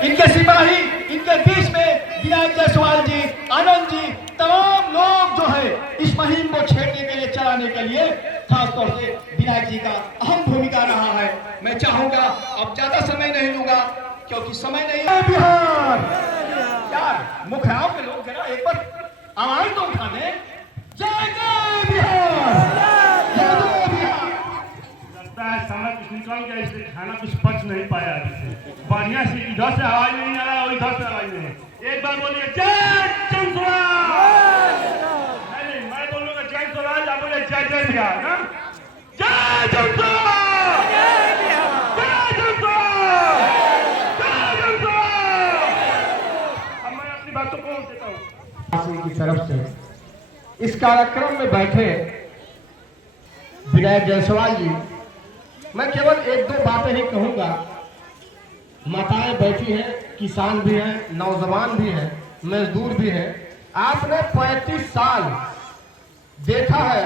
इनके सिपाही, इनके बीच में विनायक जायसवाल जी, आनंद जी, तमाम लोग जो है इस मुहिम को छेड़ने के लिए, चलाने के लिए खासतौर से विनायक जी का अहम भूमिका रहा है। मैं चाहूंगा, अब ज्यादा समय नहीं लूंगा क्योंकि समय नहीं है। बिहार यार, मुखराव के लोग जरा एक बार आवाज तो उठाने, जय जय बिहार, जय जय बिहार। लगता है समय कुछ निकल गया, इसलिए खाना कुछ पच नहीं पाया। बढ़िया से इधर से आवाज नहीं आ रहा, इधर से आवाज नहीं। एक बार बोलिए जय स्वराज। नहीं, मैं बोलूंगा जय स्वराज, आप बोले जय जय बिहार ना। जय जय स्वराज, जय जय स्वराज, जय जय स्वराज। अब मैं अपनी बातों को देता हूँ की तरफ से। इस कार्यक्रम में बैठे विनायक जायसवाल जी, मैं केवल एक दो बातें ही कहूंगा। माताएं बैठी हैं, किसान भी हैं, नौजवान भी हैं, मजदूर भी हैं। आपने 35 साल देखा है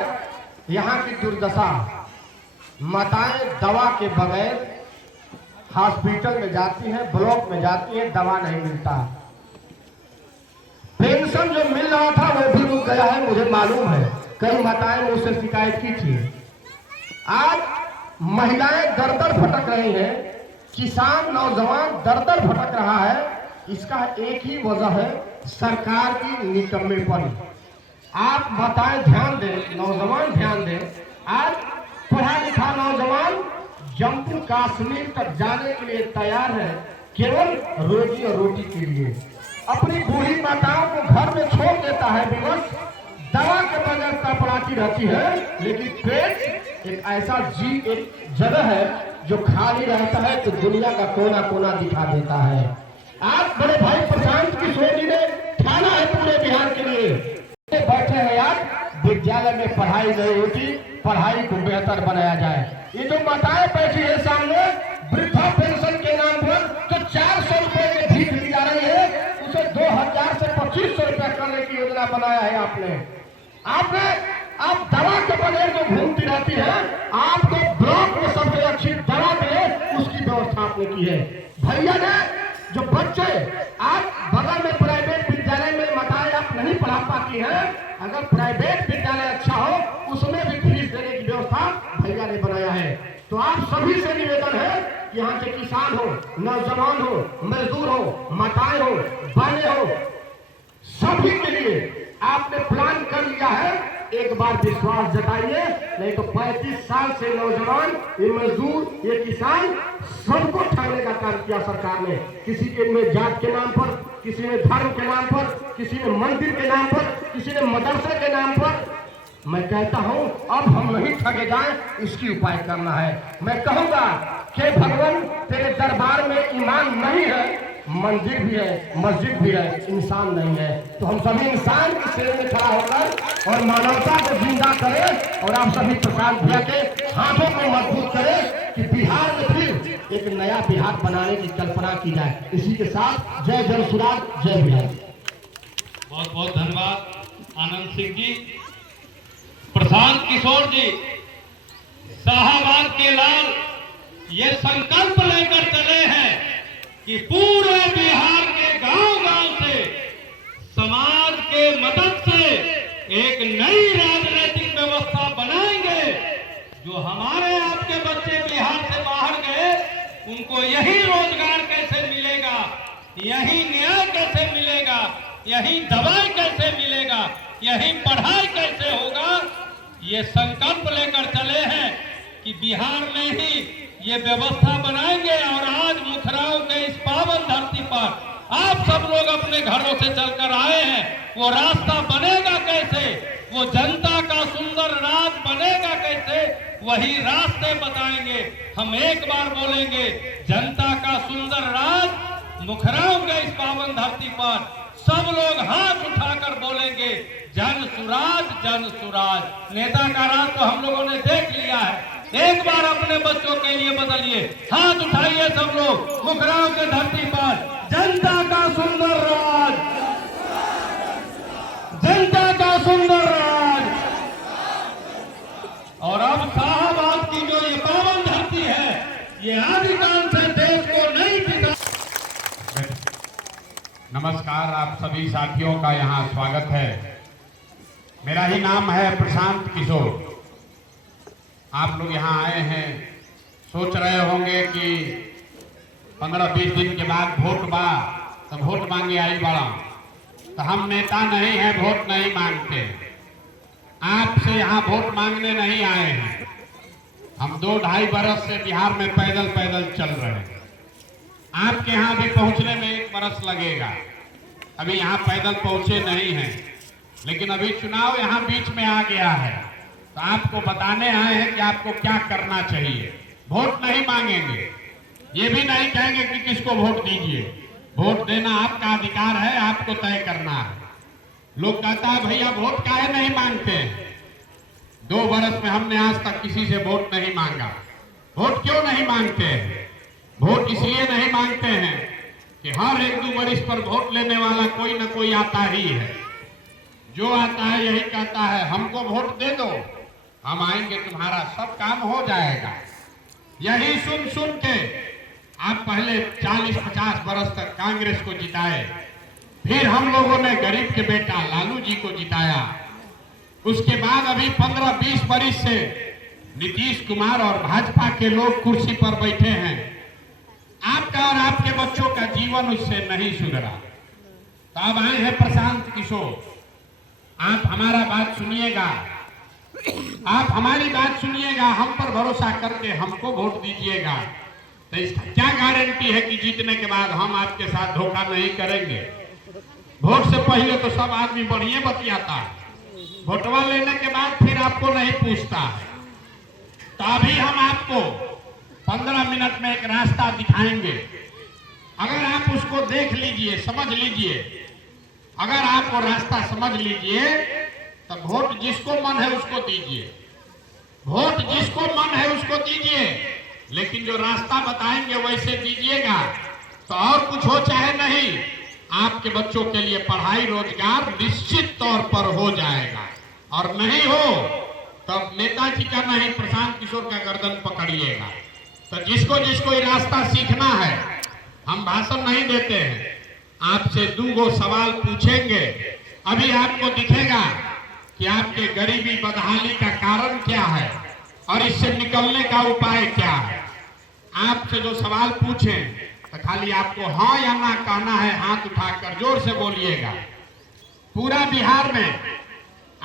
यहाँ की दुर्दशा। माताएं दवा के बगैर हॉस्पिटल में जाती हैं, ब्लॉक में जाती हैं, दवा नहीं मिलता। पेंशन जो मिल रहा था वो भी रुक गया है, मुझे मालूम है। कई माताएं मुझसे शिकायत की थी। आज महिलाएं दर दर भटक रही हैं, किसान नौजवान दर दर भटक रहा है। इसका एक ही वजह है, सरकार की निकम्मेपन। आप माताएं ध्यान दें, नौजवान ध्यान दें। आज पढ़ा लिखा नौजवान जम्मू कश्मीर तक जाने के लिए तैयार है, केवल रोजी और रोटी के लिए। अपनी बूढ़ी माताओं को घर में छोड़ देता है, विवश दवा के बगैर तड़पड़ाती रहती है। लेकिन पेट एक ऐसा एक जगह है जो खाली रहता है तो दुनिया का कोना कोना दिखा देता है। आज बड़े भाई प्रशांत किशोर जी ने ठाना है पूरे बिहार के लिए, बैठे हैं यार, विद्यालय में पढ़ाई नहीं होती, पढ़ाई को बेहतर बनाया जाए। ये जो माताएं बैठी है सामने, वृद्धा पेंशन के नाम पर जो 400 रुपए की भीख दी जा रही है, उसे 2000 से 2500 रुपया करने की योजना बनाया है आपने। आप दवा के बगैर जो घूमती रहती है, आपको ब्लॉक में सबसे अच्छी दवा मिले उसकी व्यवस्था आपने की है। भैया ने जो बच्चे आप बगल में प्राइवेट विद्यालय में माताएं आप नहीं पढ़ा पाती हैं, अगर प्राइवेट विद्यालय अच्छा हो उसमें भी फीस देने की व्यवस्था भैया ने बनाया है। तो आप सभी से निवेदन है, यहाँ के किसान हो, नौजवान हो, मजदूर हो, माताएं हो, बहनें हो, सभी के लिए आपने प्लान कर लिया है। एक बार विश्वास जताइए, नहीं तो 35 साल से नौजवान, ये मजदूर, ये किसान, सबको ठगने का काम किया सरकार ने। किसी के में जात के नाम पर, किसी ने धर्म के नाम पर, किसी ने मंदिर के नाम पर, किसी ने मदरसे के नाम पर। मैं कहता हूं अब हम नहीं ठगे जाएं, इसकी उपाय करना है। मैं कहूंगा कि भगवान तेरे दरबार में ईमान नहीं है, मंदिर भी है, मस्जिद भी है, इंसान नहीं है। तो हम सभी इंसान की सेवा में खड़ा होकर और मानवता को जिंदा करें और आप सभी प्रशांत भैया के हाथों को मजबूत करें कि बिहार में फिर एक नया बिहार बनाने की कल्पना की जाए। इसी के साथ जय जय सुराज, जय बिहार। बहुत बहुत धन्यवाद आनंद सिंह जी। प्रशांत किशोर जी, शाहबाद के लाल ये संकल्प लेकर चले हैं कि पूरे बिहार के गांव-गांव से समाज के मदद से एक नई राजनीतिक व्यवस्था बनाएंगे। जो हमारे आपके बच्चे बिहार से बाहर गए, उनको यही रोजगार कैसे मिलेगा, यही न्याय कैसे मिलेगा, यही दवाई कैसे मिलेगा, यही पढ़ाई कैसे होगा, ये संकल्प लेकर चले हैं कि बिहार में ही ये व्यवस्था बनाएंगे। और आज मुखराव के इस पावन धरती पर आप सब लोग अपने घरों से चलकर आए हैं, वो रास्ता बनेगा कैसे, वो जनता का सुंदर राज बनेगा कैसे, वही रास्ते बताएंगे। हम एक बार बोलेंगे, जनता का सुंदर राज मुखराव के इस पावन धरती पर सब लोग हाथ उठाकर बोलेंगे, जन सुराज, जन सुराज। नेता का राज तो हम लोगों ने देख लिया है, एक बार अपने बच्चों के लिए बदलिए। हाथ उठाइए सब लोग, मुखराव के धरती पर जनता का सुंदर राज, जनता का सुंदर राज। और अब शाहबाद की जो ये पावन धरती है, ये आदिकाल से देश को नई दिशा नमस्कार, आप सभी साथियों का यहाँ स्वागत है। मेरा ही नाम है प्रशांत किशोर। आप लोग यहाँ आए हैं, सोच रहे होंगे कि 15-20 दिन के बाद वोट बा तो वोट मांगे आई बड़ा। तो हम नेता नहीं हैं, वोट नहीं मांगते। आपसे यहाँ वोट मांगने नहीं आए हैं। हम 2-2.5 बरस से बिहार में पैदल पैदल चल रहे हैं। आपके यहाँ भी पहुँचने में 1 बरस लगेगा। अभी यहाँ पैदल पहुँचे नहीं हैं, लेकिन अभी चुनाव यहाँ बीच में आ गया है, तो आपको बताने आए हैं कि आपको क्या करना चाहिए। वोट नहीं मांगेंगे, ये भी नहीं कहेंगे कि किसको वोट दीजिए। वोट देना आपका अधिकार है, आपको तय करना है। लोग कहता है भैया वोट काहे नहीं मांगते। 2 बरस में हमने आज तक किसी से वोट नहीं मांगा। वोट क्यों नहीं मांगते हैं? वोट इसलिए नहीं मांगते हैं कि हर 1-2 बरिस पर वोट लेने वाला कोई न कोई आता ही है। जो आता है यही कहता है हमको वोट दे दो, हम आएंगे, तुम्हारा सब काम हो जाएगा। यही सुन सुन के आप पहले 40-50 बरस तक कांग्रेस को जिताए, फिर हम लोगों ने गरीब के बेटा लालू जी को जिताया। उसके बाद अभी 15-20 बरिस से नीतीश कुमार और भाजपा के लोग कुर्सी पर बैठे हैं। आपका और आपके बच्चों का जीवन उससे नहीं सुधरा। तो अब आए हैं प्रशांत किशोर। आप हमारा बात सुनिएगा, आप हमारी बात सुनिएगा, हम पर भरोसा करके हमको वोट दीजिएगा। तो इसका क्या गारंटी है कि जीतने के बाद हम आपके साथ धोखा नहीं करेंगे। वोट से पहले तो सब आदमी बढ़िया बतियाता है, वोटवा लेने के बाद फिर आपको नहीं पूछता है। तो अभी हम आपको 15 मिनट में एक रास्ता दिखाएंगे। अगर आप उसको देख लीजिए, समझ लीजिए, अगर आप वो रास्ता समझ लीजिए तो वोट जिसको मन है उसको दीजिए। वोट जिसको मन है उसको दीजिए, लेकिन जो रास्ता बताएंगे वैसे दीजिएगा। तो और कुछ हो चाहे नहीं, आपके बच्चों के लिए पढ़ाई रोजगार निश्चित तौर पर हो जाएगा। और नहीं हो तब नेताजी का नहीं, प्रशांत किशोर का गर्दन पकड़िएगा। तो जिसको जिसको ये रास्ता सीखना है, हम भाषण नहीं देते हैं, आपसे 2 सवाल पूछेंगे। अभी आपको दिखेगा कि आपके गरीबी बदहाली का कारण क्या है और इससे निकलने का उपाय क्या है। आपसे जो सवाल पूछें तो खाली आपको हाँ या ना कहना है, हाथ उठाकर जोर से बोलिएगा। पूरा बिहार में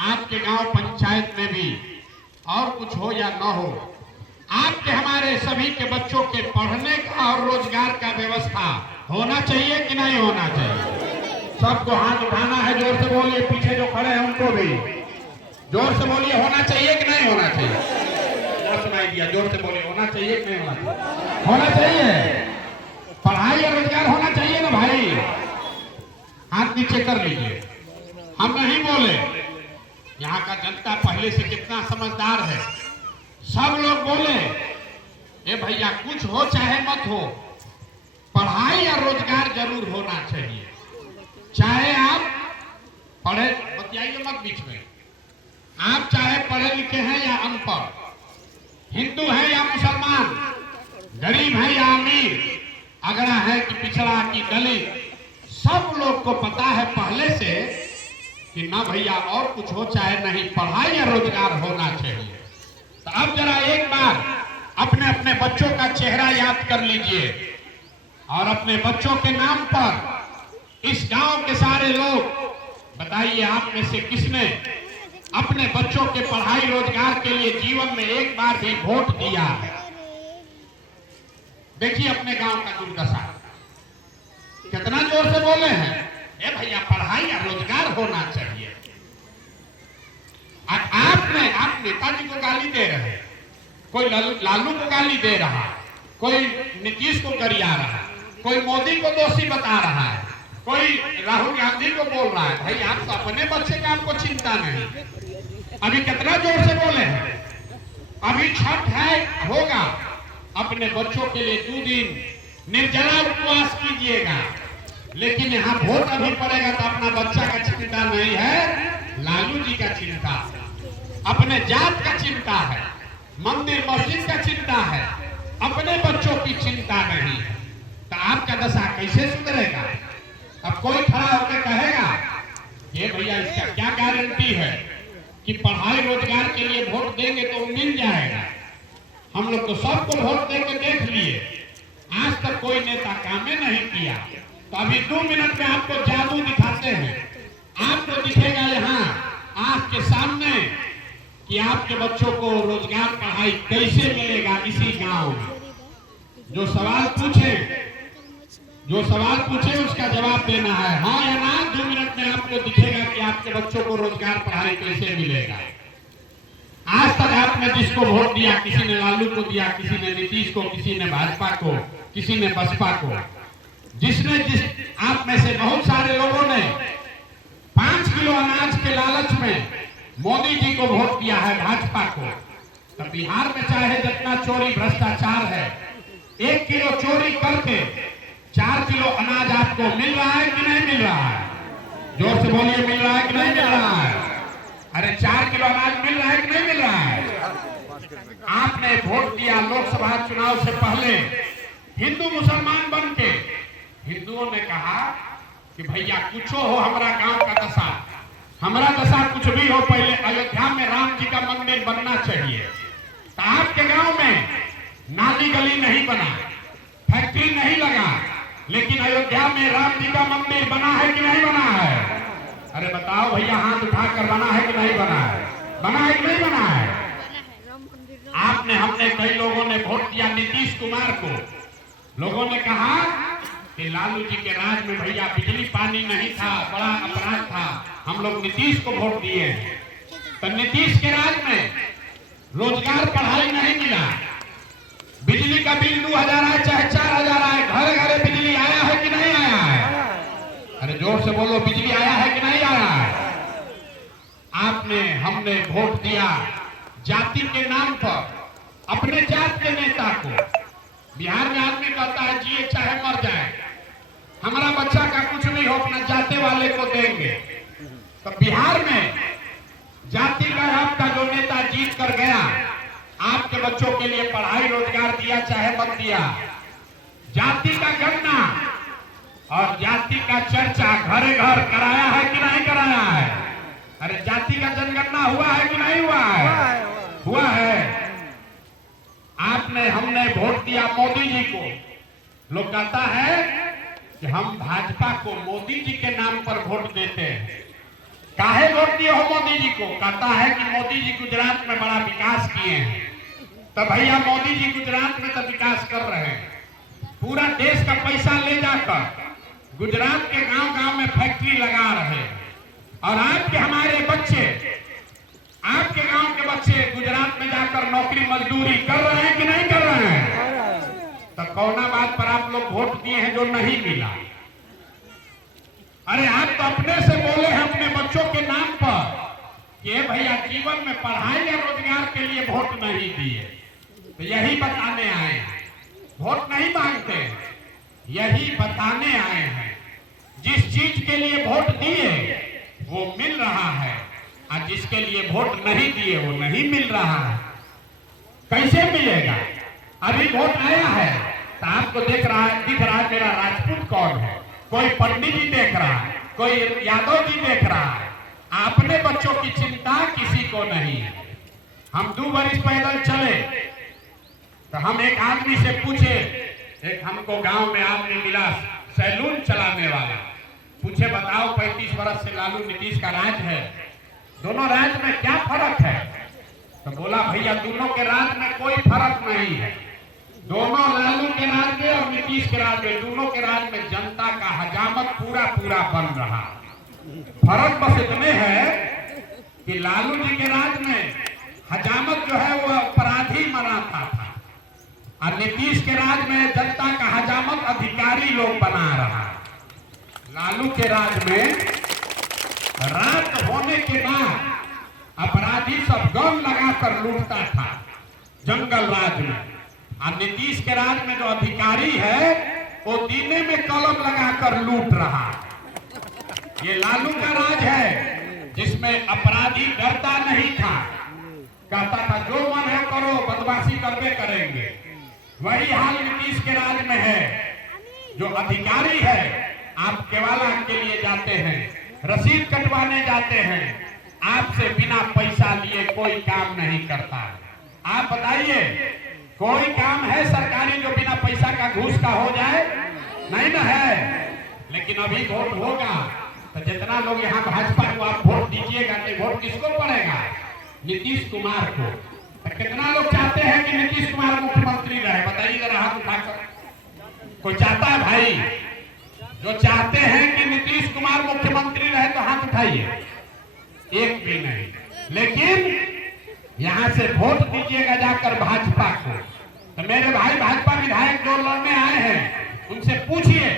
आपके गांव पंचायत में भी और कुछ हो या न हो, आपके हमारे सभी के बच्चों के पढ़ने का और रोजगार का व्यवस्था होना चाहिए कि नहीं होना चाहिए। सबको हाथ उठाना है, जोर से बोलिए। पीछे जो खड़े हैं उनको भी जोर से बोलिए, होना चाहिए कि नहीं होना चाहिए। ना सुनाई दिया, जोर से बोलिए, होना चाहिए कि नहीं होना चाहिए। होना चाहिए, पढ़ाई और रोजगार होना चाहिए ना भाई। हाथ नीचे कर लीजिए, हम नहीं बोले। यहाँ का जनता पहले से कितना समझदार है। सब लोग बोले ए भैया कुछ हो चाहे मत हो, पढ़ाई और रोजगार जरूर होना चाहिए। चाहे आप पढ़े, बतियाइए मत बीच में, आप चाहे पढ़े लिखे हैं या अनपढ़, हिंदू है या मुसलमान, गरीब है या अमीर, अगड़ा है कि पिछड़ा कि दलित, सब लोग को पता है पहले से कि ना भैया और कुछ हो चाहे नहीं, पढ़ाई या रोजगार होना चाहिए। तो अब जरा एक बार अपने अपने बच्चों का चेहरा याद कर लीजिए और अपने बच्चों के नाम पर इस गांव के सारे लोग बताइए, आप में से किसने अपने बच्चों के पढ़ाई रोजगार के लिए जीवन में एक बार भी वोट दिया है। देखिए अपने गांव का दुर्दशा, कितना जोर से बोले हैं ए भैया पढ़ाई या रोजगार होना चाहिए। आप नेताजी को गाली दे रहे हैं, कोई लालू को गाली दे रहा है, कोई नीतीश को गरिया रहा है, कोई मोदी को दोषी बता रहा है, कोई राहुल गांधी को बोल रहा है। भाई आप तो अपने बच्चे का आपको चिंता नहीं। अभी कितना जोर से बोले हैं, अभी छठ है होगा, अपने बच्चों के लिए 2 दिन निर्जला उपवास कीजिएगा। लेकिन यहाँ वोट अभी पड़ेगा तो अपना बच्चा का चिंता नहीं है, लालू जी का चिंता है, अपने जात का चिंता है, मंदिर मस्जिद का चिंता है, अपने बच्चों की चिंता नहीं है। तो आपका दशा कैसे सुधरेगा? अब कोई खड़ा होकर कहेगा ये भैया इसका क्या गारंटी है कि पढ़ाई रोजगार के लिए वोट देंगे तो वो मिल जाएगा। हम लोग तो सबको वोट देकर देख लिए, आज तक कोई नेता काम नहीं किया। तो अभी 2 मिनट में आपको जादू दिखाते हैं। आपको दिखेगा यहाँ आंख के सामने कि आपके बच्चों को रोजगार पढ़ाई कैसे मिलेगा इसी गांव में। जो सवाल पूछे उसका जवाब देना है, हाँ या ना। 2 मिनट में आपको दिखेगा कि आपके बच्चों को रोजगार पढ़ाई कैसे मिलेगा। आज तक आपने जिसको वोट दिया, किसी ने लालू को दिया, किसी ने नीतीश को, किसी ने भाजपा को, किसी ने बसपा को, आप में से बहुत सारे लोगों ने 5 किलो अनाज के लालच में मोदी जी को वोट दिया है, भाजपा को। तो बिहार में चाहे जितना चोरी भ्रष्टाचार है, 1 किलो चोरी करके 4 किलो अनाज आपको मिल रहा है कि नहीं मिल रहा है? जोर से बोलिए, मिल रहा है कि नहीं मिल रहा है? अरे 4 किलो अनाज मिल रहा है कि नहीं मिल रहा है? आपने वोट दिया लोकसभा चुनाव से पहले हिंदू मुसलमान बन के। हिंदुओं ने कहा कि भैया कुछ हो हमारा गांव का दशा, हमारा दशा कुछ भी हो, पहले अयोध्या में राम जी का मंदिर बनना चाहिए। तो आपके गांव में नाली गली नहीं बना, फैक्ट्री नहीं लगा, लेकिन अयोध्या में राम जी का मंदिर बना है कि नहीं बना है? अरे बताओ भैया, हाथ उठाकर बना है कि नहीं बना है? बना है कि नहीं बना है? हमने कई लोगों ने वोट दिया नीतीश कुमार को। लोगों ने कहा कि लालू जी के राज में भैया बिजली पानी नहीं था, बड़ा अपराध था, हम लोग नीतीश को वोट दिए। तो नीतीश के राज में रोजगार पढ़ाई नहीं मिला, बिजली का बिल 2000 आए चाहे 4000 आए, घर घर बिजली आया है कि नहीं आया है? अरे जोर से बोलो, बिजली आया है कि नहीं आया है? हमने वोट दिया जाति के नाम पर, अपने जात के नेता को। बिहार में आदमी कहता है जिए चाहे मर जाए, हमारा बच्चा का कुछ भी हो अपना जाते वाले को देंगे। तो बिहार में जाति का आपका जो नेता जीत कर गया, आपके बच्चों के लिए पढ़ाई रोजगार दिया चाहे मत दिया, जाति का गणना और जाति का चर्चा घरे घर कराया है कि नहीं कराया है? अरे जाति का जनगणना हुआ है कि नहीं हुआ है? हुआ है। हमने वोट दिया मोदी जी को। लोग कहता है कि हम भाजपा को मोदी जी के नाम पर वोट देते हैं। काहे वोट दिए हो मोदी जी को? कहता है कि मोदी जी गुजरात में बड़ा विकास किए हैं। तो भैया मोदी जी गुजरात में तो विकास कर रहे हैं, पूरा देश का पैसा ले जाकर गुजरात के गांव गांव में फैक्ट्री लगा रहे हैं। और आपके हमारे बच्चे, आपके गांव के बच्चे गुजरात में जाकर नौकरी मजदूरी कर रहे हैं कि नहीं कर रहे हैं? तो कौना बात पर आप लोग वोट दिए हैं जो नहीं मिला? अरे आप तो अपने से बोले हैं अपने बच्चों के नाम पर कि भैया जीवन में पढ़ाई या रोजगार के लिए वोट नहीं दिए। तो यही बताने आए हैं, वोट नहीं मांगते, यही बताने आए हैं। जिस चीज के लिए वोट दिए वो मिल रहा है, और जिसके लिए वोट नहीं दिए वो नहीं मिल रहा है। कैसे मिलेगा? अभी वोट आया है तो आपको दिख रहा है मेरा राजपूत कौन है, कोई पंडित जी देख रहा है, कोई यादव जी देख रहा है। अपने बच्चों की चिंता किसी को नहीं है। हम 2 बरिस पैदल चले तो हम एक आदमी से पूछे, एक हमको गांव में आदमी मिला सैलून चलाने वाला, पूछे बताओ 35 वर्ष से लालू नीतीश का राज है, दोनों राज में क्या फर्क है? तो बोला भैया दोनों के राज में कोई फर्क नहीं है, दोनों लालू के राज में और नीतीश के राज में, दोनों के राज में जनता का हजामत पूरा पूरा बन रहा। फर्क बस इतने है कि लालू जी के राज में हजामत जो है वो अपराधी मनाता था, और नीतीश के राज में जनता का हजामत अधिकारी लोग बना रहा। लालू के राज में रात होने के बाद अपराधी सब गन लगाकर लूटता था जंगल राज में, और नीतीश के राज में जो अधिकारी है वो दीने में कलम लगाकर लूट रहा। ये लालू का राज है जिसमें अपराधी डरता नहीं था, कहता था जो मन है करो, बदमाशी करके करेंगे। वही हाल नीतीश के राज में है, जो अधिकारी है आप केवाला के लिए जाते हैं, रसीद कटवाने जाते हैं, आपसे बिना पैसा लिए कोई काम नहीं करता। आप बताइए, कोई काम है सरकारी जो बिना पैसा का घूस का हो जाए? नहीं ना है। लेकिन अभी वोट होगा तो जितना लोग यहाँ भाजपा को आप वोट दीजिएगा, तो वोट किसको पड़ेगा? नीतीश कुमार को। तो कितना लोग चाहते हैं कि नीतीश कुमार मुख्यमंत्री रहे? बताइए जरा हाथ उठाकर। कोई चाहता है भाई? जो चाहते हैं कि नीतीश कुमार मुख्यमंत्री रहे तो हाथ उठाइए। एक भी नहीं। लेकिन यहाँ से वोट दीजिएगा जाकर भाजपा को। तो मेरे भाई भाजपा विधायक जो लड़ने आए हैं उनसे पूछिए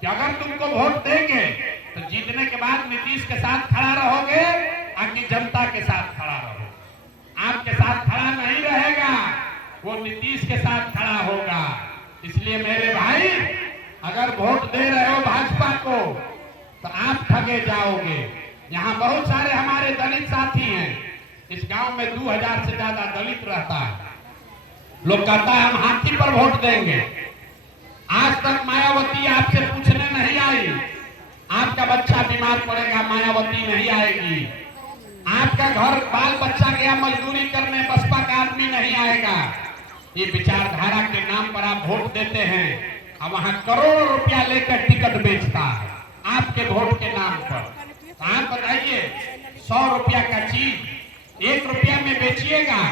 कि अगर तुमको वोट देंगे तो जीतने के बाद नीतीश के साथ खड़ा रहोगे, आपकी जनता के साथ खड़ा रहोगे? आपके साथ खड़ा नहीं रहेगा, वो नीतीश के साथ खड़ा होगा। इसलिए मेरे भाई, अगर वोट दे रहे हो भाजपा को तो आप ठगे जाओगे। यहाँ बहुत सारे हमारे दलित साथी हैं। इस गांव में 2000 से ज्यादा दलित रहता है। लोग कहता है हम हाथी पर वोट देंगे। आज तक मायावती आपसे पूछने नहीं आई। आपका बच्चा बीमार पड़ेगा, मायावती नहीं आएगी। आपका घर बाल बच्चा गया मजदूरी करने, बसपा का आदमी नहीं आएगा। ये विचारधारा के नाम पर आप वोट देते हैं और वहां करोड़ों रुपया लेकर टिकट बेचता है आपके वोट के नाम पर। तो आप बताइए, 100 रुपया का चीज 1 रुपया में बेचिएगा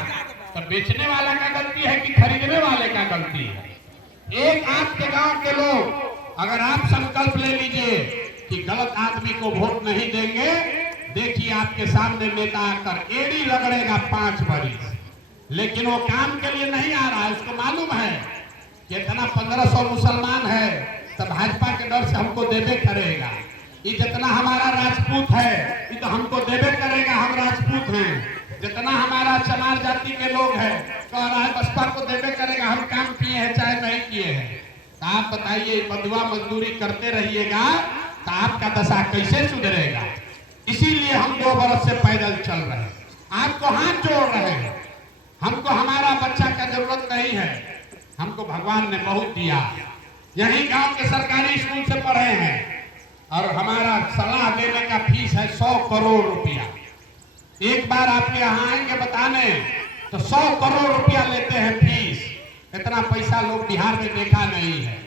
तो बेचने वाला का गलती है कि खरीदने वाले का गलती है? एक आपके गांव के लोग अगर आप संकल्प ले लीजिए कि गलत आदमी को वोट नहीं देंगे, देखिए आपके सामने नेता आकर एड़ी रगड़ेगा 5 बरिस, लेकिन वो काम के लिए नहीं आ रहा है। उसको मालूम है कि इतना 1500 मुसलमान है तो भाजपा के डर से हमको देवे करेगा। ये जितना हमारा राजपूत है ये तो हमको देवे करेगा, हम राजपूत हैं। जितना हमारा चमार जाति के लोग हैं कह रहा है बसपा को देवे करेगा, हम काम किए हैं चाहे नहीं किए हैं। तो आप बताइए, बंधुआ मजदूरी करते रहिएगा तो आपका दशा कैसे सुधरेगा? इसीलिए हम 2 बरस से पैदल चल रहे हैं, आपको हाथ जोड़ रहे हैं। हमको हमारा बच्चा का जरूरत नहीं है, हमको भगवान ने बहुत दिया। यही गांव के सरकारी स्कूल से पढ़े हैं और हमारा सलाह देने का फीस है 100 करोड़ रुपया। एक बार आपके यहाँ आएंगे बताने तो 100 करोड़ रुपया लेते हैं फीस। इतना पैसा लोग बिहार में देखा नहीं है।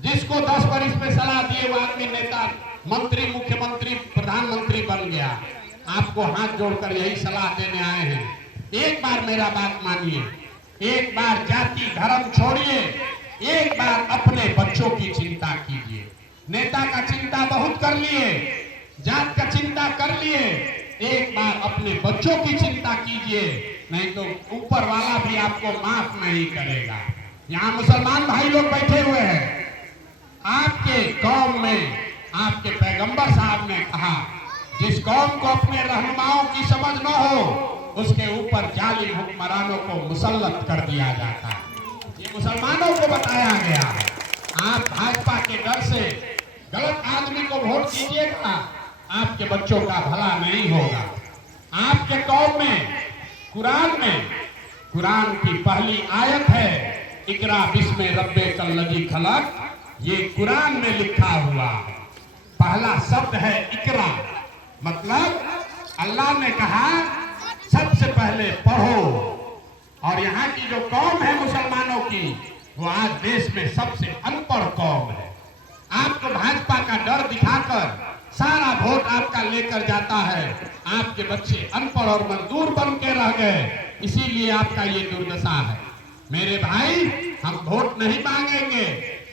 जिसको 10 बरिस पे सलाह दिए वो आदमी नेता, मंत्री, मुख्यमंत्री, प्रधानमंत्री बन गया। आपको हाथ जोड़कर यही सलाह देने आए हैं, एक बार मेरा बात मानिए, एक बार जाति धर्म छोड़िए, एक बार अपने बच्चों की चिंता कीजिए। नेता का चिंता बहुत कर लिए, जात का चिंता कर लिए, एक बार अपने बच्चों की चिंता कीजिए, नहीं तो ऊपर वाला भी आपको माफ नहीं करेगा। यहाँ मुसलमान भाई लोग बैठे हुए हैं। आपके कौम में आपके पैगंबर साहब ने कहा, जिस कौम को अपने रहनुमाओं की समझ न हो उसके ऊपर जालिम हुक्मरानों को मुसल्लत कर दिया जाता है। ये मुसलमानों को बताया गया। आप भाजपा के डर से गलत आदमी को वोट दीजिएगा, आपके बच्चों का भला नहीं होगा। आपके कौम में कुरान की पहली आयत है, इकरा बिस्मे रब्बे कल्लज़ी खलक। ये कुरान में लिखा हुआ है, पहला शब्द है इकरा। मतलब अल्लाह ने कहा सबसे पहले पढ़ो। और यहाँ की जो कौम है मुसलमानों की, वो आज देश में सबसे अनपढ़ कौम है। आपको भाजपा का डर दिखाकर सारा वोट आपका लेकर जाता है। आपके बच्चे अनपढ़ और मजदूर बन के रह गए, इसीलिए आपका ये दुर्दशा है। मेरे भाई, हम वोट नहीं मांगेंगे,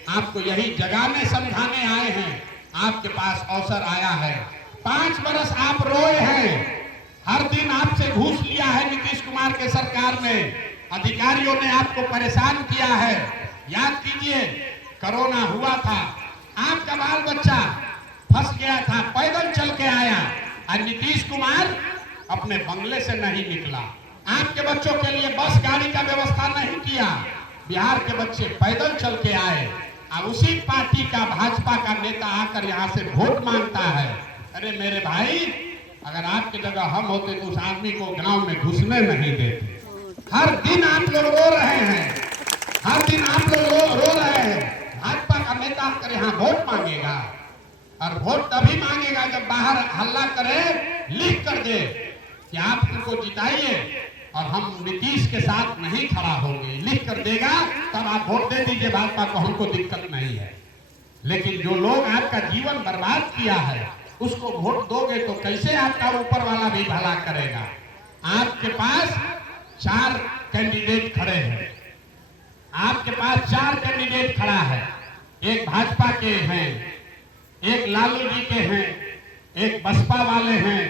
आपको यही जगाने समझाने आए हैं। आपके पास अवसर आया है। 5 बरस आप रोए हैं, हर दिन आपसे घूस लिया है नीतीश कुमार के सरकार में। अधिकारियों ने आपको परेशान किया है। याद कीजिए, कोरोना हुआ था, आपका बाल बच्चा फंस गया था, पैदल चल के आया, और नीतीश कुमार अपने बंगले से नहीं निकला। आपके बच्चों के लिए बस गाड़ी का व्यवस्था नहीं किया। बिहार के बच्चे पैदल चल के आए, और उसी पार्टी का भाजपा का नेता आकर यहाँ से वोट मांगता है। अरे मेरे भाई, अगर आपकी जगह हम होते तो उस आदमी को गांव में घुसने नहीं देते। हर दिन आप लोग रो रहे हैं, हर दिन आप लोग रो रहे हैं। भाजपा का नेता आकर यहाँ वोट मांगेगा, मांगेगा, और वोट तभी मांगेगा जब बाहर हल्ला करे, लिख कर दे कि आप उनको जिताइए और हम नीतीश के साथ नहीं खड़ा होंगे, लिख कर देगा तब आप वोट दे दीजिए भाजपा को, हमको दिक्कत नहीं है। लेकिन जो लोग आपका जीवन बर्बाद किया है उसको वोट दोगे तो कैसे आपका ऊपर वाला भी भला करेगा। आपके पास 4 कैंडिडेट खड़े हैं, आपके पास 4 कैंडिडेट खड़ा है, एक भाजपा के हैं, एक लालू जी के हैं, एक बसपा वाले हैं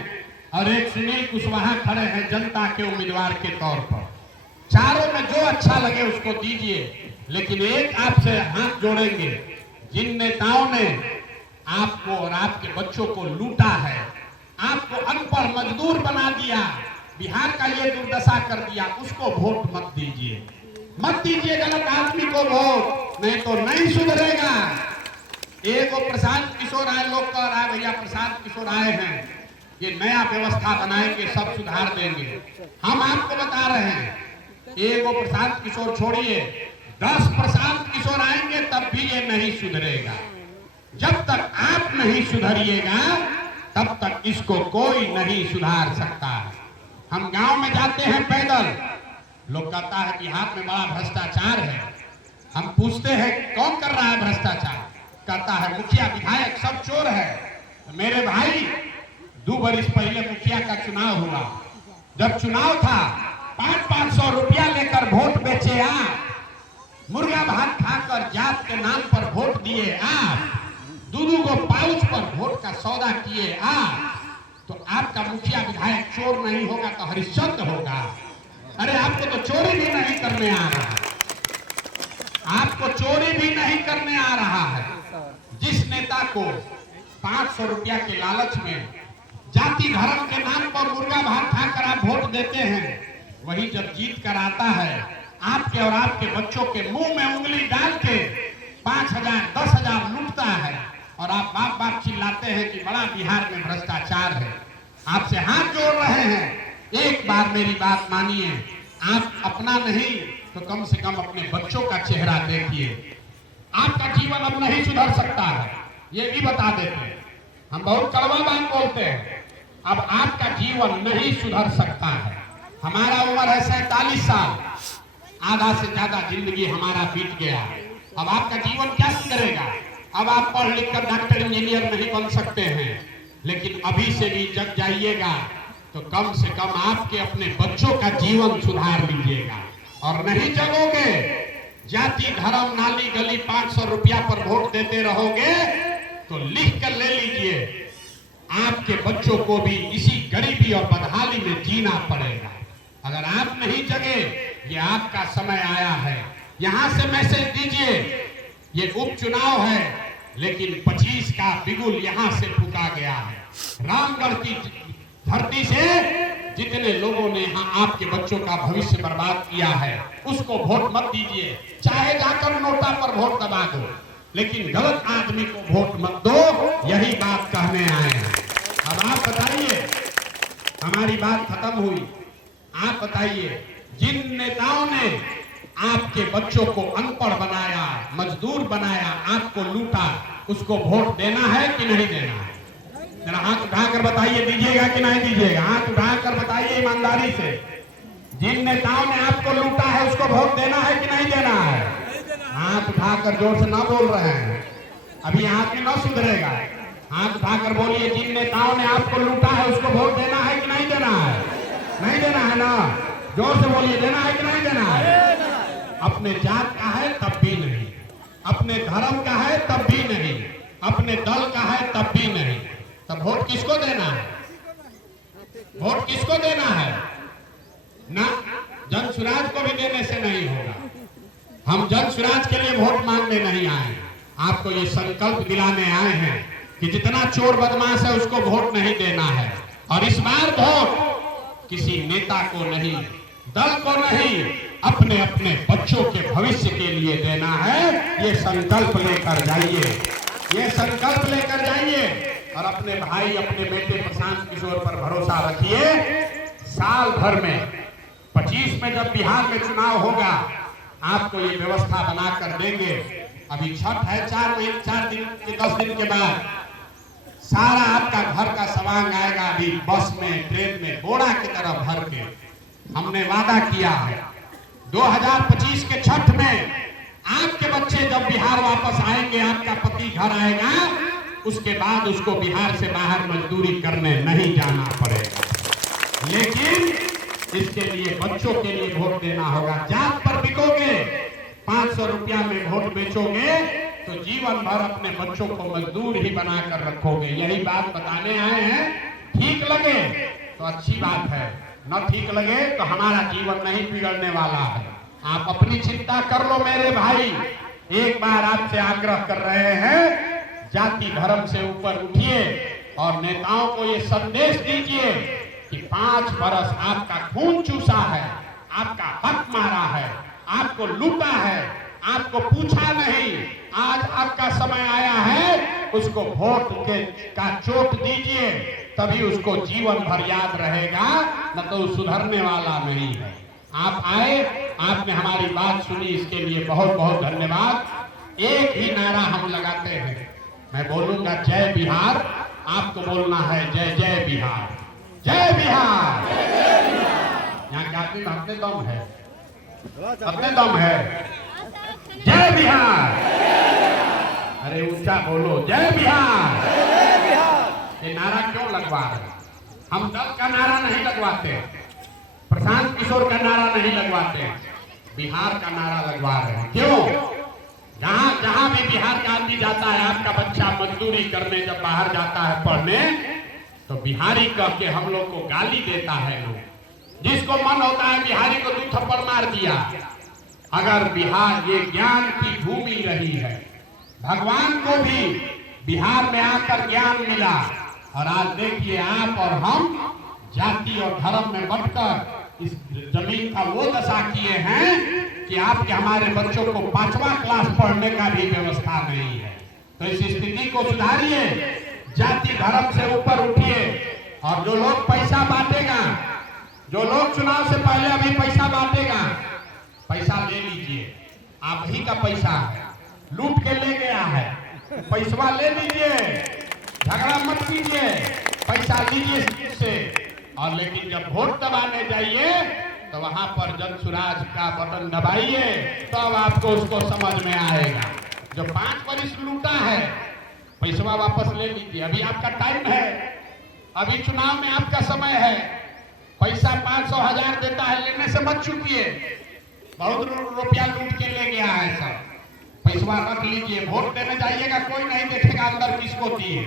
और एक सुनील कुशवाहा खड़े हैं जनता के उम्मीदवार के तौर पर। चारों में जो अच्छा लगे उसको दीजिए, लेकिन एक आपसे हाथ जोड़ेंगे, जिन नेताओं ने आपको और आपके बच्चों को लूटा है, आपको अनपढ़ मजदूर बना दिया, बिहार का ये दुर्दशा कर दिया, उसको वोट मत दीजिए, मत दीजिए गलत आदमी को वोट, नहीं तो नहीं सुधरेगा। एक प्रशांत किशोर आए, लोग कह रहा है भैया प्रशांत किशोर आए हैं, ये नया व्यवस्था बनाएंगे, सब सुधार देंगे। हम आपको बता रहे हैं, एक प्रशांत किशोर छोड़िए, 10 प्रशांत किशोर आएंगे तब भी ये नहीं सुधरेगा। जब तक आप नहीं सुधरिएगा तब तक इसको कोई नहीं सुधार सकता। हम गांव में जाते हैं पैदल, लोग कहता है बिहार में बड़ा भ्रष्टाचार है, हम पूछते हैं कौन कर रहा है भ्रष्टाचार, कहता है मुखिया विधायक सब चोर है। तो मेरे भाई 2 वर्ष पहले मुखिया का चुनाव हुआ, जब चुनाव था 500 रुपया लेकर वोट बेचे आप, मुर्गा भात खाकर जात के नाम पर वोट दिए आप, 2 को पाउच पर वोट का सौदा किए आप, तो आपका मुखिया विधायक चोर नहीं होगा तो हरिश्चंद्र होगा। अरे आपको तो चोरी भी नहीं करने आ रहा है, आपको चोरी भी नहीं करने आ रहा है। जिस नेता को 500 रुपया के लालच में जाति धर्म के नाम पर मुर्गा भात खाकर आप वोट देते हैं, वही जब जीत कर आता है आपके और आपके बच्चों के मुंह में उंगली डाल के 5,000 10,000 लूटता है और आप बाप बाप चिल्लाते हैं कि बड़ा बिहार में भ्रष्टाचार है। आपसे हाथ जोड़ रहे हैं, एक बार मेरी बात मानिए, आप अपना नहीं तो कम से कम अपने बच्चों का चेहरा देखिए। आपका जीवन अब नहीं सुधर सकता है, ये भी बता देते हैं, हम बहुत कड़वा बात बोलते हैं, अब आपका जीवन नहीं सुधर सकता है। हमारा उम्र है 47 साल, आधा से ज्यादा जिंदगी हमारा बीत गया, अब आपका जीवन क्या सुधरेगा। अब आप पढ़ लिख कर डॉक्टर इंजीनियर नहीं बन सकते हैं, लेकिन अभी से भी जग जाइएगा तो कम से कम आपके अपने बच्चों का जीवन सुधार लीजिएगा। और नहीं जगोगे, जाति धर्म नाली गली 500 रुपया पर वोट देते रहोगे तो लिख कर ले लीजिए, आपके बच्चों को भी इसी गरीबी और बदहाली में जीना पड़ेगा। अगर आप नहीं जगे, ये आपका समय आया है। यहां से मैसेज दीजिए, ये उपचुनाव है लेकिन 25 का बिगुल यहां से फूका गया है। रामगढ़ की धरती से जितने लोगों ने यहाँ आपके बच्चों का भविष्य बर्बाद किया है उसको वोट मत दीजिए, चाहे जाकर नोटा पर वोट दबा दो, लेकिन गलत आदमी को वोट मत दो, यही बात कहने आए हैं। अब आप बताइए, हमारी बात खत्म हुई, आप बताइए, जिन नेताओं ने आपके बच्चों को अनपढ़ बनाया, मजदूर बनाया, आपको लूटा, उसको वोट देना है कि नहीं देना है? जरा हाथ उठाकर बताइए, दीजिएगा कि नहीं दीजिएगा? हाथ उठाकर बताइए ईमानदारी से, जिन नेताओं ने आपको लूटा है उसको वोट देना है कि नहीं देना है? हाथ उठाकर जोर से ना बोल रहे हैं, अभी हाथ में ना सुधरेगा। हाथ उठाकर बोलिए, जिन नेताओं ने आपको लूटा है उसको वोट देना है कि नहीं देना है? नहीं देना है ना? जोर से बोलिए, देना है कि नहीं देना है? अपने जात का है तब भी नहीं, अपने धर्म का है तब भी नहीं, अपने दल का है तब भी नहीं, तब वोट किसको देना है? वोट किसको देना है? ना जन सुराज को भी देने से नहीं होगा। हम जन सुराज के लिए वोट मांगने नहीं आए, आपको ये संकल्प दिलाने आए हैं कि जितना चोर बदमाश है उसको वोट नहीं देना है। और इस बार वोट किसी नेता को नहीं, दल को नहीं, अपने अपने बच्चों के भविष्य के लिए देना है। ये संकल्प लेकर जाइए, ये संकल्प लेकर जाइए और अपने भाई, अपने बेटे प्रशांत किशोर पर भरोसा रखिए। साल भर में 25 में जब बिहार में चुनाव होगा, आपको ये व्यवस्था बनाकर देंगे अभी छठ है, 4 दिन के 10 दिन के बाद सारा आपका घर का सामान आएगा। अभी बस में, ट्रेन में बोरा की तरह भर के हमने वादा किया है 2025 के छठ में आपके बच्चे जब बिहार वापस आएंगे, आपका पति घर आएगा, उसके बाद उसको बिहार से बाहर मजदूरी करने नहीं जाना पड़ेगा। लेकिन इसके लिए बच्चों के लिए वोट देना होगा। जात पर बिकोगे, 500 रुपया में वोट बेचोगे तो जीवन भर अपने बच्चों को मजदूर ही बनाकर रखोगे। यही बात बताने आए हैं। ठीक लगे तो अच्छी बात है, न ठीक लगे तो हमारा जीवन नहीं बिगड़ने वाला है। आप अपनी चिंता कर लो मेरे भाई। एक बार आपसे आग्रह कर रहे हैं, जाति धर्म से ऊपर उठिए और नेताओं को ये संदेश दीजिए कि 5 बरस आपका खून चूसा है, आपका हक मारा है, आपको लूटा है, आपको पूछा नहीं। आज आपका समय आया है, उसको वोट का चोट दीजिए, तभी उसको जीवन भर याद रहेगा, न तो सुधरने वाला नहीं है। आप आए, आपने हमारी बात सुनी, इसके लिए बहुत बहुत धन्यवाद। एक ही नारा हम लगाते हैं, मैं बोलूंगा जय बिहार, आपको बोलना है जय जय बिहार, जय बिहार। यहाँ के आदमी में अपने दम है, अपने दम है। जय बिहार, अरे ऊंचा बोलो जय बिहार। ये नारा क्यों लगवा रहे? हम दल का नारा नहीं लगवाते, प्रशांत किशोर का नारा नहीं लगवाते, बिहार का नारा लगवा रहे हैं। क्यों? जहां भी बिहार का आदमी जाता है, आपका बच्चा मजदूरी करने जब बाहर जाता है पढ़ने, तो बिहारी कह के हम लोग को गाली देता है लोग। जिसको मन होता है बिहारी को 2 थप्पड़ मार दिया। अगर बिहार ये ज्ञान की भूमि रही है, भगवान को भी बिहार में आकर ज्ञान मिला, और आज देखिए आप और हम जाति और धर्म में बंटकर इस जमीन का वो दशा किए हैं कि आपके हमारे बच्चों को 5वां क्लास पढ़ने का भी व्यवस्था नहीं है। तो इस स्थिति को सुधारिए, जाति धर्म से ऊपर उठिए, और जो लोग पैसा बांटेगा, जो लोग चुनाव से पहले अभी पैसा बांटेगा, पैसा ले लीजिए, आप ही का पैसा है, लूट के ले गया है, पैसा ले लीजिए, झगड़ा मत कीजिए, पैसा लीजिए से। और लेकिन जब वोट दबाने जाइए तो वहां पर जन सुराज का बटन दबाइए, तब आपको उसको समझ में आएगा। जो 5 बरिस लूटा है, पैसा वापस ले लीजिए, अभी आपका टाइम है, अभी चुनाव में आपका समय है। पैसा 500 1000 देता है, लेने से मत चूकिए, बहुत रुपया लूट के ले गया है सब, पैसा रख लीजिए, वोट देने जाइएगा, कोई नहीं देखेगा अंदर किसको दिए,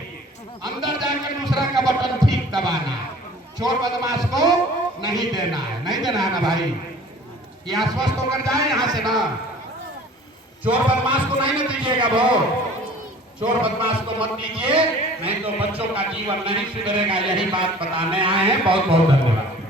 अंदर जाकर दूसरा का बटन ठीक दबाना, चोर बदमाश को नहीं देना है, नहीं देना है ना भाई। ये आश्वस्त होकर जाए यहाँ से ना, चोर बदमाश को नहीं दीजिएगा वोट, चोर बदमाश को मत दीजिए, नहीं तो बच्चों का जीवन नहीं सुधरेगा। यही बात बताने आए हैं। बहुत बहुत धन्यवाद।